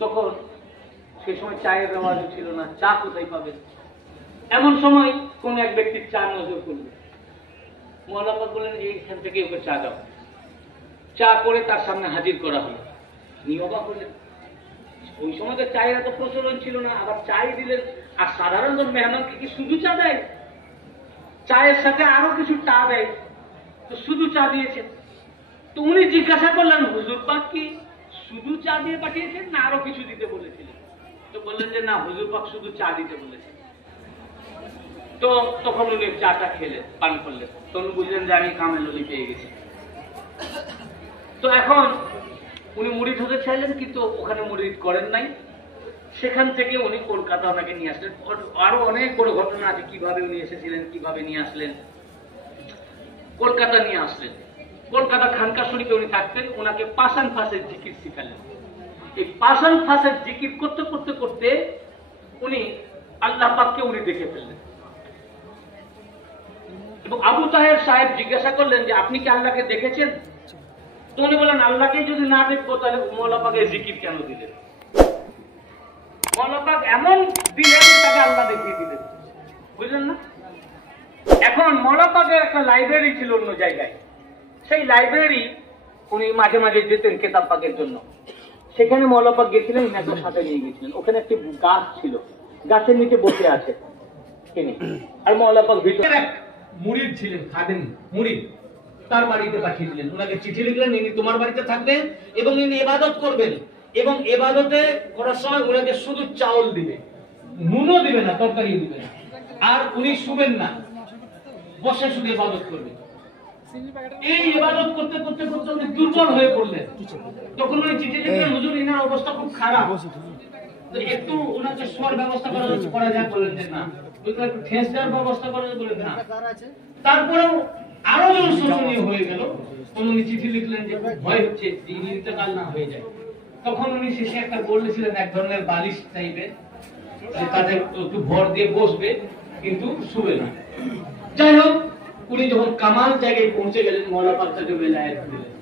তখন সে সময় চায়ের রেওয়াজ ছিল না, চা কোথায় পাবেন? এমন সময় কোন এক ব্যক্তির চা নজর করলেন। মওলানা পাক বললেন এইখান থেকে ওকে চা দাও। চা করে তার সামনে হাজির করা হলো। অবাক হলেন, ওই সময় তো চায়ের এত প্রচলন ছিল না, আবার চাই দিলেন। আর সাধারণত মেহমানকে কি শুধু চা দেয়? চায়ের সাথে আরো কিছু চা দেয়, তো শুধু চা দিয়েছেন। তো উনি জিজ্ঞাসা করলেন, হুজুর পাক কি শুধু চা দিয়ে পাঠিয়েছেন না আরো কিছু দিতে বলেছিলেন? তো বললেন যে না, হুজুর পাক শুধু চা দিতে বলেছেন। তো তখন উনি চাটা খেলেন, পান করলেন। তখন বুঝলেন যে আমি কামেল অলি পেয়ে গেছি। তো এখন উনি মুরিদ হতে চাইলেন, কিন্তু ওখানে মুরিদ করেন নাই। সেখান থেকে উনি কলকাতা ওনাকে নিয়ে আসলেন। আরো অনেক বড় ঘটনা আছে, কিভাবে উনি এসেছিলেন, কিভাবে নিয়ে আসলেন। কলকাতা নিয়ে আসলেন। কলকাতা খানকা শরীফে উনি থাকতেন। ওনাকে পাশান ফাঁসের জিকির শিখালেন। এই পাশান ফাঁসের জিকির করতে করতে করতে উনি আল্লাহ পাককে উনি দেখে ফেললেন। এবং আবু তাহের সাহেব জিজ্ঞাসা করলেন যে আপনি কি আল্লাহকে দেখেছেন? তো উনি বলেন আল্লাহকে যদি না দেখবো তাহলে মওলানা পাকের জিকির কেন দিলেন? মওলানা পাক এমন দিলেন যে তাকে আল্লাহ দেখিয়ে দিলেন, বুঝলেন না? এখন মওলানা পাকের একটা লাইব্রেরি ছিল অন্য জায়গায়। সেই লাইব্রেরি উনি মাঝে মাঝে যেতেন কেতাব পাকের জন্য। সেখানে মওলানা পাক গেছিলেন, ওনাকে সাথে নিয়ে গেছিলেন। ওখানে একটি গাছ ছিল, গাছের নিচে বসে আছে তিনি। আর মওলানা পাক ভিতরে এক মুরিদ ছিলেন, খাদেম মুরিদ, তার বাড়িতে পাঠিয়ে দিলেন। ওনাকে চিঠি লিখলেন, ইনি তোমার বাড়িতে থাকবেন এবং ইনি ইবাদত করবেন, এবং ইবাদতে করার সময় ওনাকে শুধু চাউল দিবে, নুনও দিবে না, তরকারিও দিবে না। আর উনি শুবেন না, বসে শুধু ইবাদত করবেন। এই ইবাদত করতে করতে করতে উনি দুর্বল হয়ে পড়লেন। তখন উনি চিঠি লিখলেন, হুজুর ইনার অবস্থা খুব খারাপ, একটু ওনাকে শোয়ার ব্যবস্থা করা যায়। বলেন যে না। একটু ঠেস দেওয়ার ব্যবস্থা করা যায়। বলেন না। তারপরেও আরো যখন শোচনীয় হয়ে গেল, তখন উনি চিঠি লিখলেন যে ভয় হচ্ছে ইন্তেকাল না হয়ে যায়। তখন উনি শেষে একটা বলেছিলেন, এক ধরনের বালিশ টাইপের, তাতে একটু ভর দিয়ে বসবে কিন্তু শুবে না। যাই হোক, উনি যখন কামাল জায়গায় পৌঁছে গেলেন, মওলানা পাক তাকে বেলায়েত দিলেন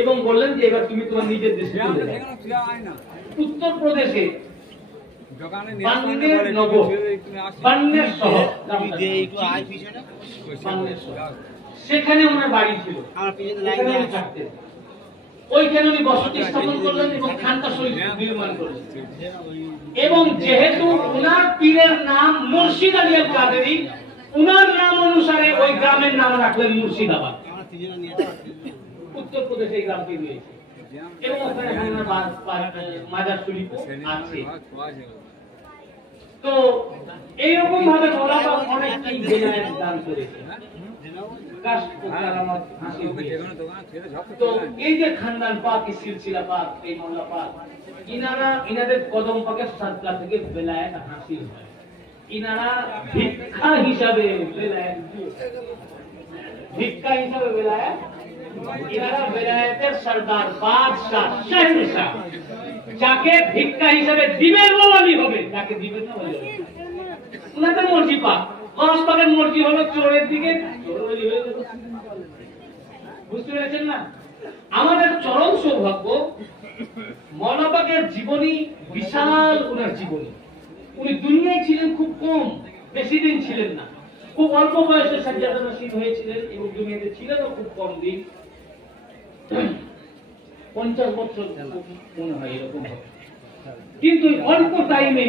এবং বললেন যে এবার তুমি তোমার নিজের দেশে চলে যাও। উত্তর প্রদেশে সেখানে ওনার বাড়ি ছিল, ওইখানে উনি বসতি স্থাপন করলেন এবং খানকা শরীফ নির্মাণ করলেন। এবং যেহেতু ওনার পীরের নাম মুর্শিদ আলী আল কাদেরী, ওনার নাম অনুসারে ওই গ্রামের নাম রাখলেন মুর্শিদাবাদ। উত্তর প্রদেশে এই গ্রামটি রয়েছে এবং ওখানে মাজার শরীফ আছে। তো এইরকম ভাবে মওলানা অনেক বেলায়েত দান করেছে। তো এই যে খানদান পাক, সিলসিলা পাক, এই মওলানা পাক, ইনাদের কদম পাকের সাদকা থেকে বেলায়েত হাসিল হয়। ইনারা ভিক্ষা হিসাবে বেলায়েত, ভিক্ষা হিসাবে বেলায়েত, ইনারা বেলায়েতের সরদার, বাদশাহ, শাহনশাহ। যাকে ভিক্ষা হিসাবে দিবেন ওলি হবে, যাকে দিবেন না ওলি হবে। ওনাদের মর্জি পাক, গস পাকের মর্জি হলো চোরের দিকে, বুঝতে পেরেছেন না? আমাদের চরম সৌভাগ্য, মওলানা পাকের জীবনী বিশাল। ওনার জীবনী, উনি দুনিয়ায় ছিলেন খুব কম, বেশি দিন ছিলেন না। খুব অল্প বয়সে সাজ্জাদানশীন হয়েছিলেন এবং দুনিয়াতে ছিলেনও খুব কম দিন, 50 বছর মনে হয় এরকম। কিন্তু অল্প টাইমে